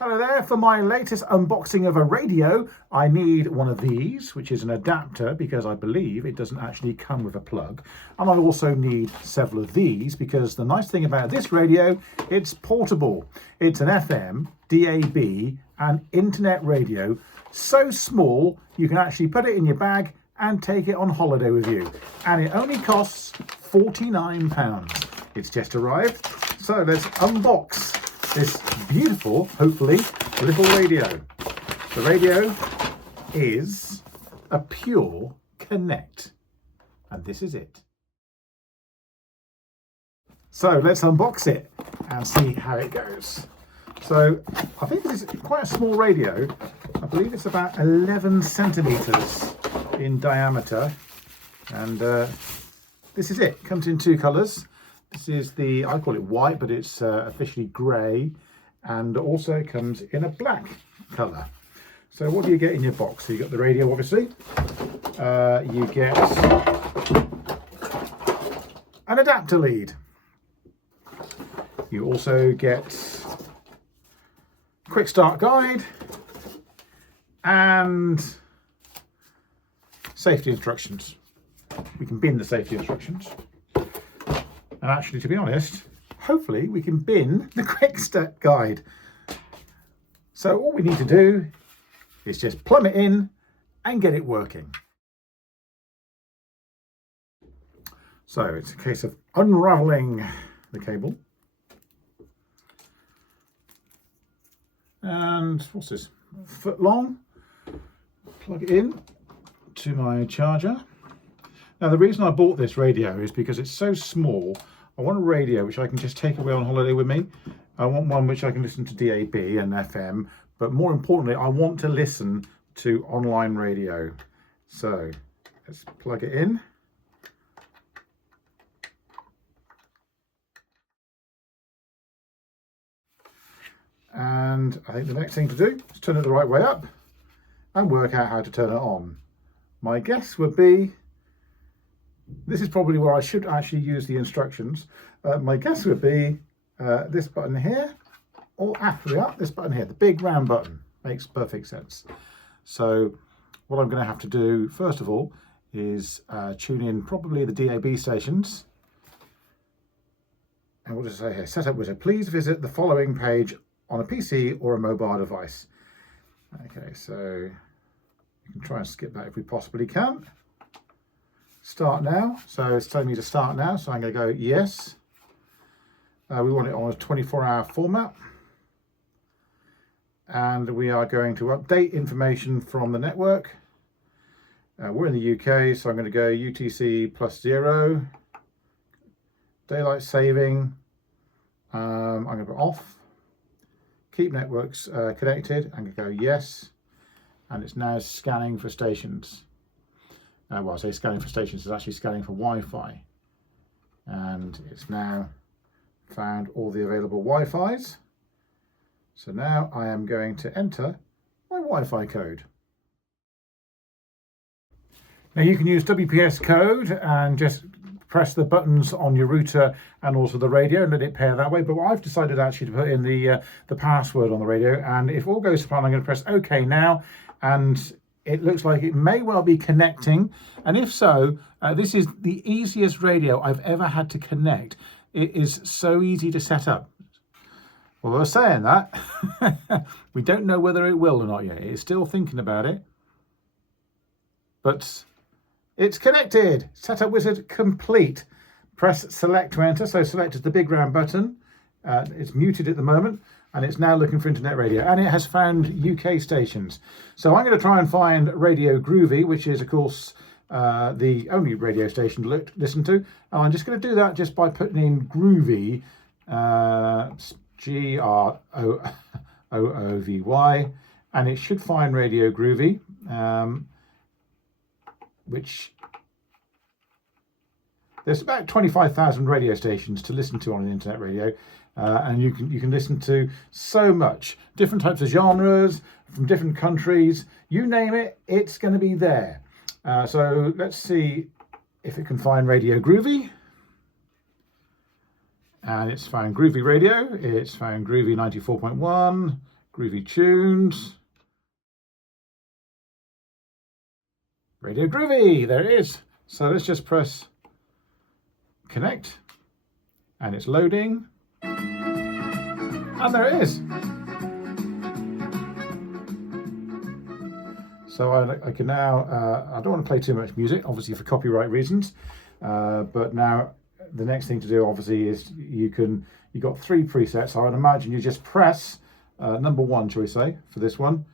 Hello there. For my latest unboxing of a radio, I need one of these, which is an adapter, because I believe it doesn't actually come with a plug. And I also need several of these, because the nice thing about this radio, it's portable. It's an FM, DAB and internet radio, so small you can actually put it in your bag and take it on holiday with you. And it only costs £49. It's just arrived. So let's unbox this beautiful, hopefully, little radio. The radio is a Pure Connect, and this is it. So let's unbox it and see how it goes. So I think this is quite a small radio. I believe it's about 11 centimeters in diameter, and this is it. Comes in two colors. This is the, I call it white, but it's officially grey, and also it comes in a black colour. So what do you get in your box? So you got the radio, obviously. You get an adapter lead. You also get quick start guide and safety instructions. We can bin the safety instructions. And actually, to be honest, hopefully we can bin the quick start guide. So all we need to do is just plumb it in and get it working. So it's a case of unraveling the cable. And what's this? A foot long. Plug it in to my charger. Now, the reason I bought this radio is because it's so small. I want a radio which I can just take away on holiday with me. I want one which I can listen to DAB and FM, but more importantly, I want to listen to online radio. So let's plug it in. And I think the next thing to do is turn it the right way up and work out how to turn it on. My guess would be, this is probably where I should actually use the instructions. My guess would be this button here, or this button here, the big round button. Makes perfect sense. So what I'm going to have to do, first of all, is tune in probably the DAB stations. And what does it say here? Setup wizard. Please visit the following page on a PC or a mobile device. Okay, so you can try and skip that if we possibly can. Start now. So it's telling me to start now. So I'm going to go yes. We want it on a 24-hour format. And we are going to update information from the network. We're in the UK, so I'm going to go UTC +0. Daylight saving. I'm going to put off. Keep networks connected. I'm going to go yes. And it's now scanning for stations. Well, I say scanning for stations, it's actually scanning for Wi-Fi. And it's now found all the available Wi-Fis. So now I am going to enter my Wi-Fi code. Now you can use WPS code and just press the buttons on your router and also the radio and let it pair that way. But what I've decided actually to put in the password on the radio, and if all goes to plan, I'm going to press OK now, and it looks like it may well be connecting, and if so, this is the easiest radio I've ever had to connect. It is so easy to set up. Well, I was saying that, we don't know whether it will or not yet. It's still thinking about it, but it's connected. Setup wizard complete. Press select to enter. So select is the big round button. It's muted at the moment, and it's now looking for internet radio, and it has found UK stations. So I'm going to try and find Radio Groovy, which is of course the only radio station to listen to. And I'm just going to do that just by putting in Groovy, Groovy, and it should find Radio Groovy, which there's about 25,000 radio stations to listen to on an internet radio. And you can listen to so much, different types of genres from different countries, you name it, it's going to be there. So let's see if it can find Radio Groovy. And it's found Groovy Radio, it's found Groovy 94.1, Groovy Tunes. Radio Groovy, there it is. So let's just press connect and it's loading. And there it is. So I can now, I don't want to play too much music, obviously for copyright reasons, but now the next thing to do obviously is you've got 3 presets. I would imagine you just press number 1, shall we say, for this one,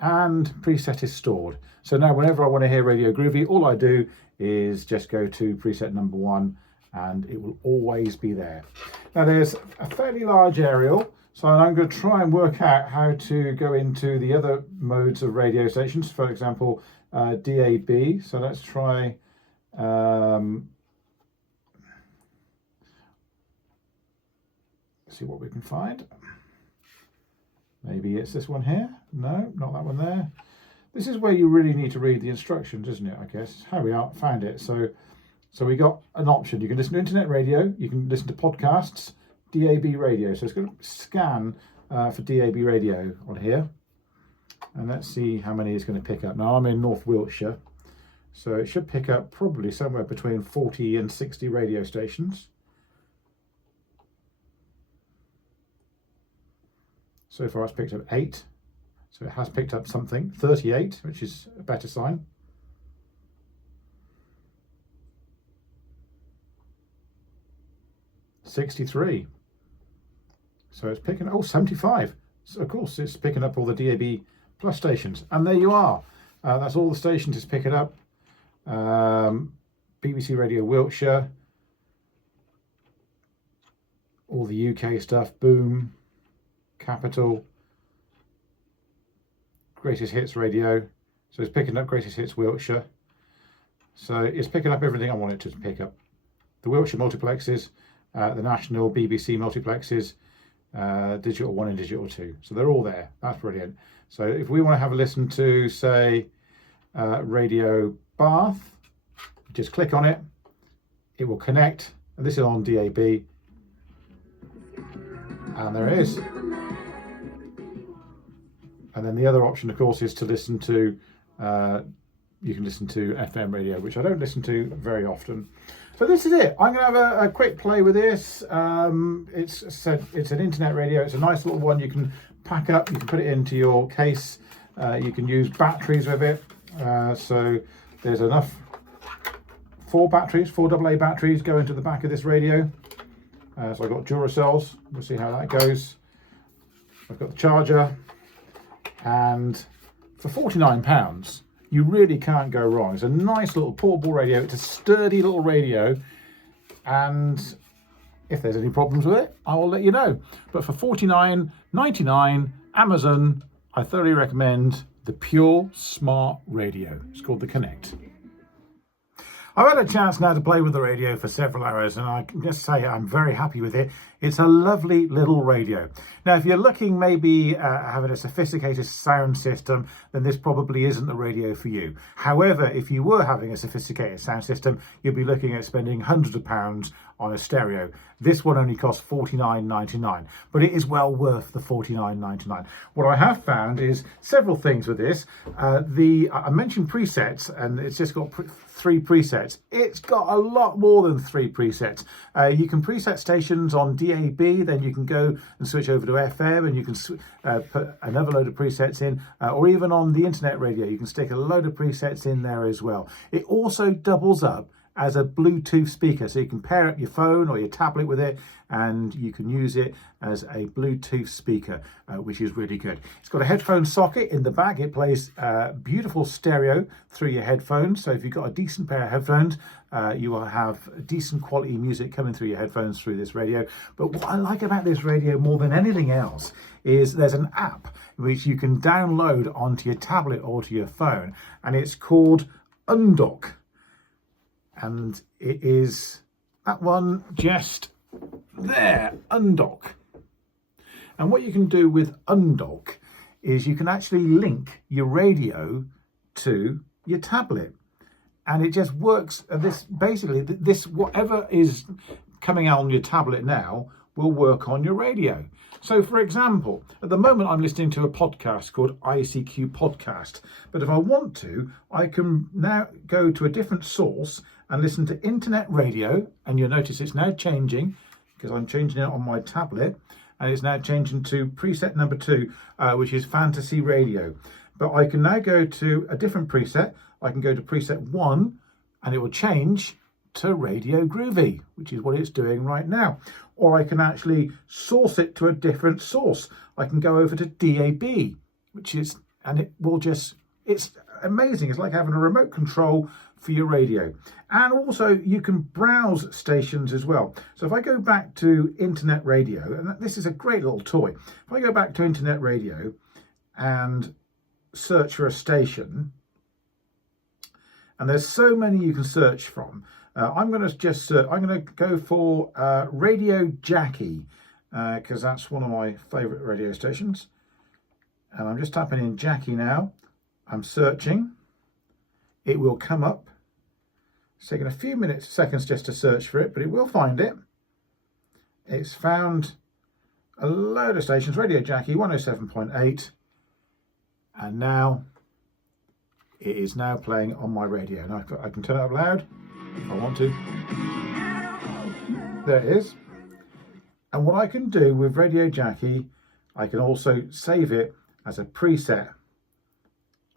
and preset is stored. So now whenever I want to hear Radio Groovy, all I do is just go to preset number 1 and it will always be there. Now there's a fairly large aerial, so I'm going to try and work out how to go into the other modes of radio stations, for example, DAB. So let's try see what we can find. Maybe it's this one here. No, not that one there. This is where you really need to read the instructions, isn't it? I guess. How we are, found it. So we got an option. You can listen to internet radio. You can listen to podcasts. DAB radio. So it's going to scan for DAB radio on here. And let's see how many it's going to pick up. Now I'm in North Wiltshire. So it should pick up probably somewhere between 40 and 60 radio stations. So far it's picked up 8. So it has picked up something, 38, which is a better sign. $63. So it's picking, 75. So of course it's picking up all the DAB plus stations. And there you are. That's all the stations it's picking up. BBC Radio Wiltshire. All the UK stuff, Boom, Capital, Greatest Hits Radio. So it's picking up Greatest Hits Wiltshire. So it's picking up everything I want it to pick up. The Wiltshire multiplexes, the national BBC multiplexes, Digital 1 and Digital 2. So they're all there. That's brilliant. So if we want to have a listen to, say, Radio Bath, just click on it. It will connect. And this is on DAB. And there it is. And then the other option, of course, is to listen to, you can listen to FM radio, which I don't listen to very often. So this is it. I'm going to have a quick play with this. It's an internet radio. It's a nice little one. You can pack up. You can put it into your case. You can use batteries with it. So there's enough. 4 AA batteries go into the back of this radio. So I've got Duracells. We'll see how that goes. I've got the charger. And for £49, you really can't go wrong. It's a nice little portable radio. It's a sturdy little radio. And if there's any problems with it, I will let you know. But for £49.99, Amazon, I thoroughly recommend the Pure Smart Radio. It's called the Connect. I've had a chance now to play with the radio for several hours, and I can just say I'm very happy with it. It's a lovely little radio. Now, if you're looking maybe having a sophisticated sound system, then this probably isn't the radio for you. However, if you were having a sophisticated sound system, you'd be looking at spending hundreds of pounds on a stereo. This one only costs £49.99, but it is well worth the £49.99. What I have found is several things with this. I mentioned presets, and it's just got 3 presets. It's got a lot more than 3 presets. You can preset stations on DAB, then you can go and switch over to FM, and you can put another load of presets in, or even on the internet radio, you can stick a load of presets in there as well. It also doubles up as a Bluetooth speaker, so you can pair up your phone or your tablet with it, and you can use it as a Bluetooth speaker, which is really good. It's got a headphone socket in the back. It plays beautiful stereo through your headphones, so if you've got a decent pair of headphones, you will have decent quality music coming through your headphones through this radio. But what I like about this radio more than anything else is there's an app which you can download onto your tablet or to your phone, and it's called Undok. And it is that one just there, Undok. And what you can do with Undok is you can actually link your radio to your tablet. And it just works. This basically, this whatever is coming out on your tablet now will work on your radio. So for example, at the moment I'm listening to a podcast called ICQ Podcast, but if I want to, I can now go to a different source and listen to internet radio, and you'll notice it's now changing because I'm changing it on my tablet, and it's now changing to preset number 2, which is fantasy radio. But I can now go to a different preset. I can go to preset 1 and it will change to Radio Groovy, which is what it's doing right now. Or I can actually source it to a different source. I can go over to DAB, which is, and it will just, it's amazing. It's like having a remote control for your radio. And also you can browse stations as well. So if I go back to internet radio, and this is a great little toy. If I go back to internet radio and search for a station, and there's so many you can search from. I'm going to just search, I'm going to go for Radio Jackie, because that's one of my favourite radio stations. And I'm just typing in Jackie now. I'm searching. It will come up. It's taken a few seconds just to search for it, but it will find it. It's found a load of stations. Radio Jackie 107.8. And now it is now playing on my radio. Now I can turn it up loud if I want to. There it is. And what I can do with Radio Jackie, I can also save it as a preset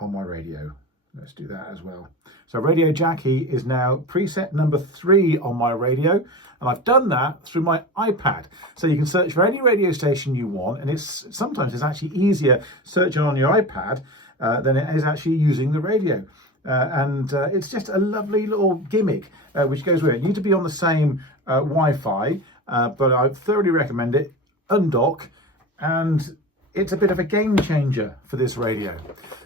on my radio. Let's do that as well. So Radio Jackie is now preset number 3 on my radio, and I've done that through my iPad. So you can search for any radio station you want, and sometimes it's actually easier searching on your iPad than it is actually using the radio. It's just a lovely little gimmick which goes with it. You need to be on the same Wi-Fi, but I thoroughly recommend it. Undok, and it's a bit of a game changer for this radio.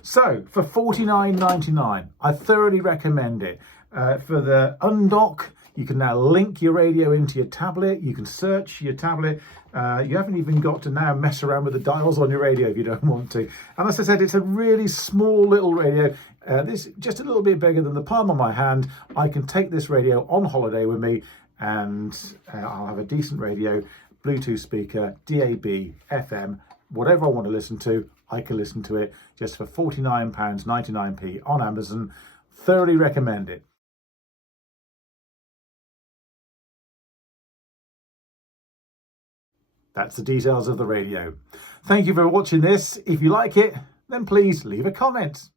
So for $49.99, I thoroughly recommend it. For the Undok, you can now link your radio into your tablet. You can search your tablet. You haven't even got to now mess around with the dials on your radio if you don't want to. And as I said, it's a really small little radio. This just a little bit bigger than the palm of my hand. I can take this radio on holiday with me, and I'll have a decent radio, Bluetooth speaker, DAB, FM, whatever I want to listen to, I can listen to it just for £49.99 on Amazon. Thoroughly recommend it. That's the details of the radio. Thank you for watching this. If you like it, then please leave a comment.